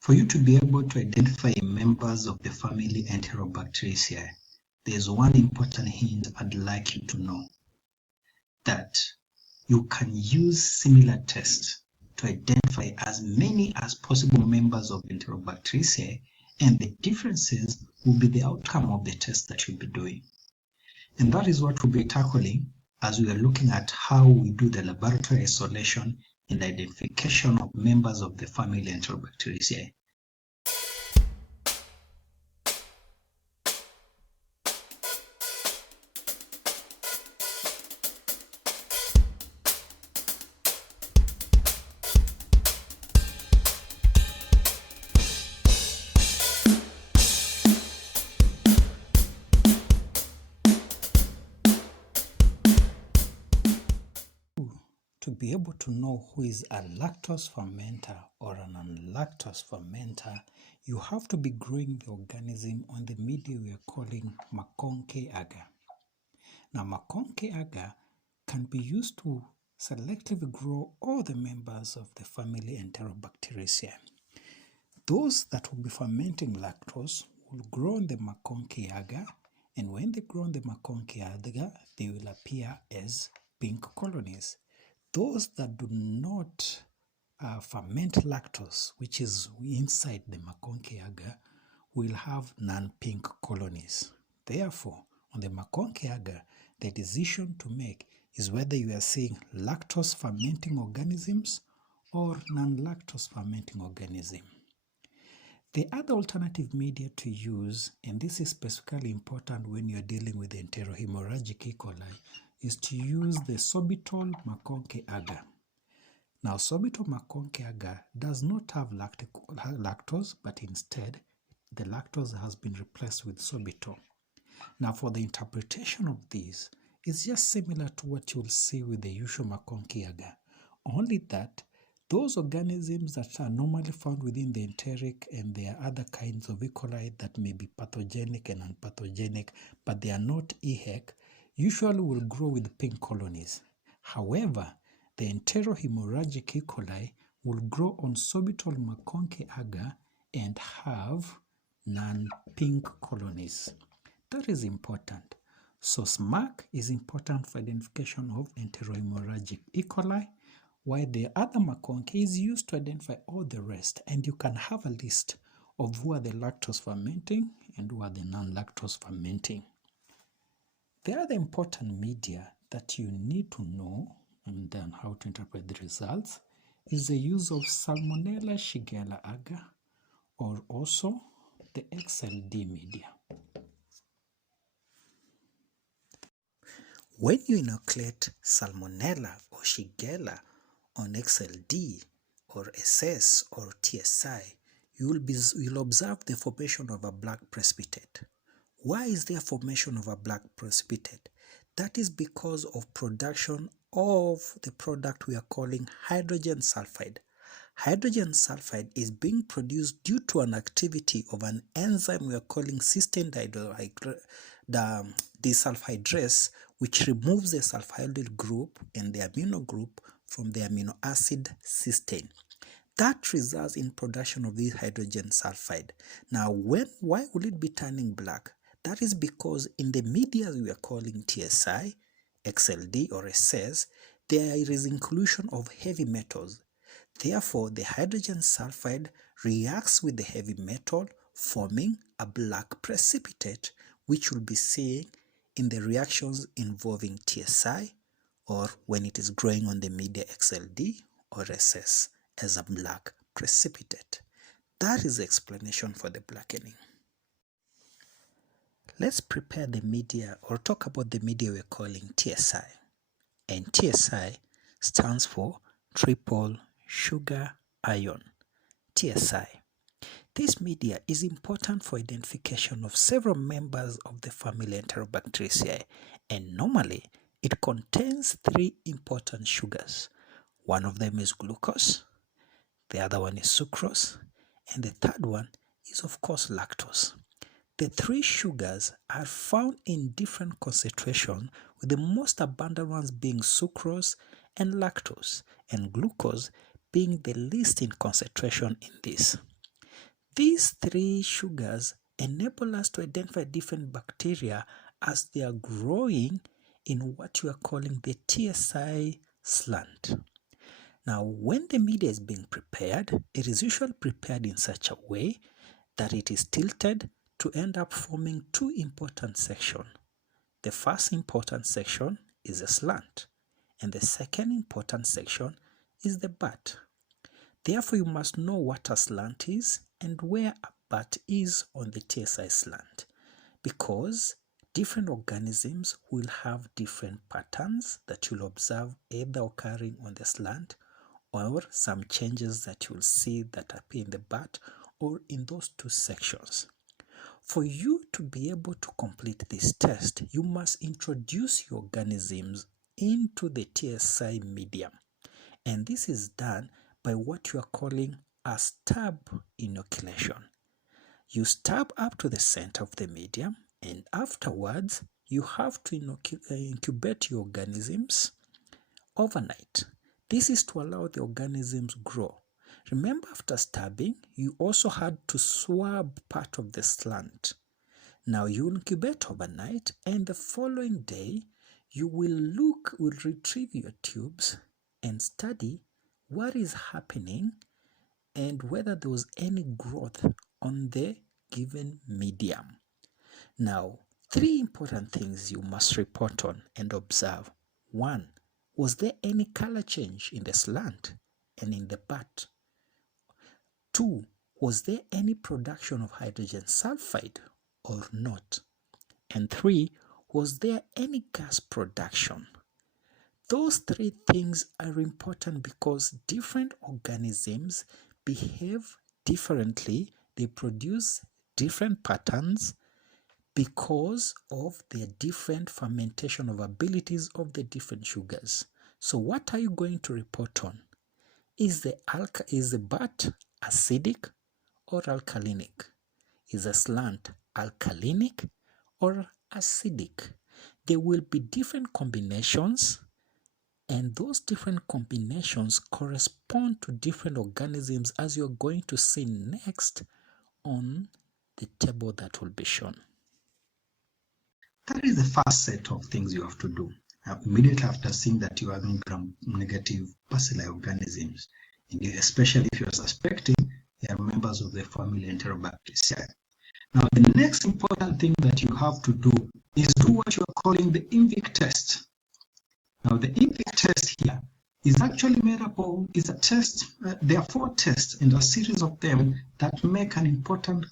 For you to be able to identify members of the family Enterobactericeae, there's one important hint I'd like you to know, that you can use similar tests to identify as many as possible members of Enterobacteriaceae, and the differences will be the outcome of the test that you'll be doing. And that is what we'll be tackling as we are looking at how we do the laboratory isolation and identification of members of the family Enterobacteriaceae. To be able to know who is a lactose fermenter or an unlactose fermenter, you have to be growing the organism on the media we are calling McConkey agar. Now, McConkey agar can be used to selectively grow all the members of the family Enterobacteriaceae. Those that will be fermenting lactose will grow on the McConkey agar, and when they grow on the McConkey agar, they will appear as pink colonies. Those that do not ferment lactose, which is inside the McConkey agar, will have non-pink colonies. Therefore, on the McConkey agar, the decision to make is whether you are seeing lactose fermenting organisms or non-lactose fermenting organism. The other alternative media to use, and this is specifically important when you are dealing with enterohemorrhagic E. coli, is to use the sorbitol McConkey agar. Now, sorbitol McConkey agar does not have lactose, but instead the lactose has been replaced with sorbitol. Now, for the interpretation of this, it's just similar to what you'll see with the usual McConkey agar, only that those organisms that are normally found within the enteric, and there are other kinds of E. coli that may be pathogenic and unpathogenic, but they are not EHEC, usually will grow with pink colonies. However, the enterohemorrhagic E. coli will grow on sorbitol McConkey agar and have non-pink colonies. That is important. So SMAC is important for identification of enterohemorrhagic E. coli, while the other McConkey is used to identify all the rest, and you can have a list of who are the lactose fermenting and who are the non-lactose fermenting. The other important media that you need to know and then how to interpret the results is the use of Salmonella Shigella agar, or also the XLD media. When you inoculate Salmonella or Shigella on XLD or SS or TSI, you'll observe the formation of a black precipitate. Why is there formation of a black precipitate? That is because of production of the product we are calling hydrogen sulfide. Hydrogen sulfide is being produced due to an activity of an enzyme we are calling cysteine desulfhydrase, which removes the sulfhydryl group and the amino group from the amino acid cysteine. That results in production of this hydrogen sulfide. Now, why will it be turning black? That is because in the media we are calling TSI, XLD or SS, there is inclusion of heavy metals. Therefore, the hydrogen sulfide reacts with the heavy metal, forming a black precipitate, which we'll be seeing in the reactions involving TSI, or when it is growing on the media XLD or SS as a black precipitate. That is the explanation for the blackening. Let's prepare the media or talk about the media we're calling TSI. And TSI stands for triple sugar ion, TSI. This media is important for identification of several members of the family Enterobacteriaceae, and normally it contains 3 important sugars. One of them is glucose, the other one is sucrose, and the third one is of course lactose. The 3 sugars are found in different concentration, with the most abundant ones being sucrose and lactose, and glucose being the least in concentration in this. these three sugars enable us to identify different bacteria as they are growing in what you are calling the TSI slant. Now, when the media is being prepared, it is usually prepared in such a way that it is tilted to end up forming two important sections. The first important section is a slant, and the second important section is the butt. Therefore, you must know what a slant is and where a butt is on the TSI slant, because different organisms will have different patterns that you'll observe either occurring on the slant or some changes that you'll see that appear in the butt or in those two sections. For you to be able to complete this test, you must introduce your organisms into the TSI medium. And this is done by what you are calling a stab inoculation. You stab up to the center of the medium, and afterwards you have to incubate your organisms overnight. This is to allow the organisms grow. Remember, after stabbing, you also had to swab part of the slant. Now you incubate overnight, and the following day you will retrieve your tubes and study what is happening and whether there was any growth on the given medium. Now, three important things you must report on and observe. 1. Was there any color change in the slant and in the butt? 2. Was there any production of hydrogen sulfide or not? And 3. Was there any gas production? Those three things are important because different organisms behave differently. They produce different patterns because of the different fermentation of abilities of the different sugars. So what are you going to report on? Is the butt acidic or alkalinic? Is the slant alkalinic or acidic? There will be different combinations, and those different combinations correspond to different organisms, as you're going to see next on the table that will be shown. That is the first set of things you have to do. Immediately after seeing that you are having gram-negative bacilli organisms, and especially if you are suspecting they are members of the family Enterobactericeae. Now, the next important thing that you have to do is do what you are calling the INVIC test. Now, the INVIC test here is actually made up of, is a test, there are 4 tests and a series of them that make an important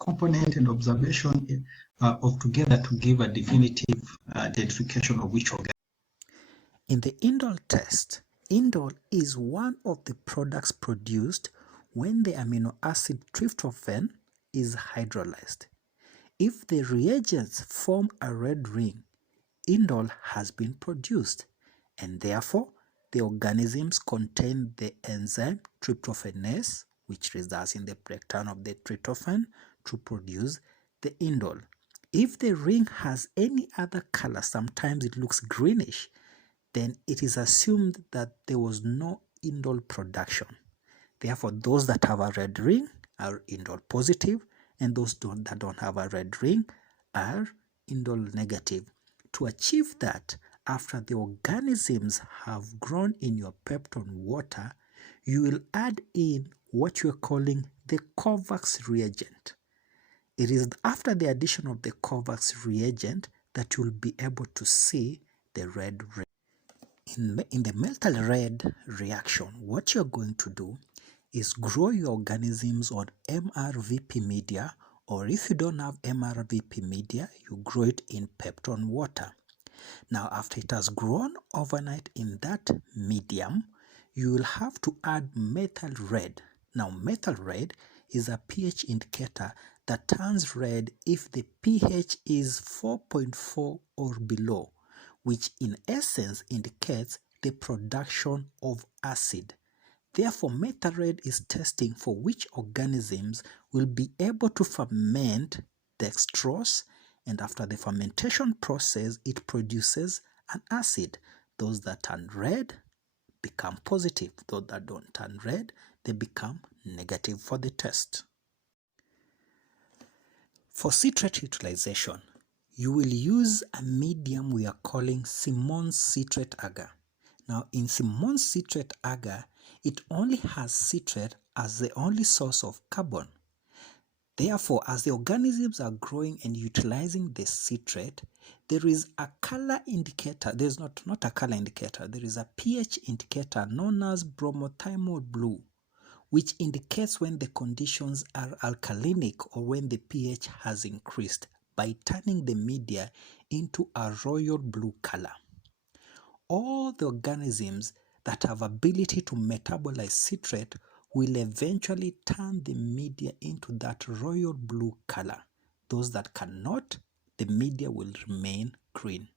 component and observation of together to give a definitive identification of which organ. In the indole test, indole is one of the products produced when the amino acid tryptophan is hydrolyzed. If the reagents form a red ring, indole has been produced, and therefore the organisms contain the enzyme tryptophanase, which results in the breakdown of the tryptophan to produce the indole. If the ring has any other color, sometimes it looks greenish, then it is assumed that there was no indole production. Therefore, those that have a red ring are indole positive, and those that don't have a red ring are indole negative. To achieve that, after the organisms have grown in your peptone water, you will add in what you are calling the COVAX reagent. It is after the addition of the COVAX reagent that you will be able to see the red ring. In the methyl red reaction, what you're going to do is grow your organisms on MRVP media, or if you don't have MRVP media, you grow it in peptone water. Now, after it has grown overnight in that medium, you will have to add methyl red. Now, methyl red is a pH indicator that turns red if the pH is 4.4 or below, which in essence indicates the production of acid. Therefore, methyl red is testing for which organisms will be able to ferment dextrose, and after the fermentation process, it produces an acid. Those that turn red become positive. Those that don't turn red, they become negative for the test. For citrate utilization, you will use a medium we are calling Simon's citrate agar. Now in Simon's citrate agar, it only has citrate as the only source of carbon. Therefore, as the organisms are growing and utilizing the citrate, there is a color indicator. There's not a color indicator. There is a pH indicator known as bromothymol blue, which indicates when the conditions are alkalinic or when the pH has increased by turning the media into a royal blue color. All the organisms that have ability to metabolize citrate will eventually turn the media into that royal blue color. Those that cannot, the media will remain green.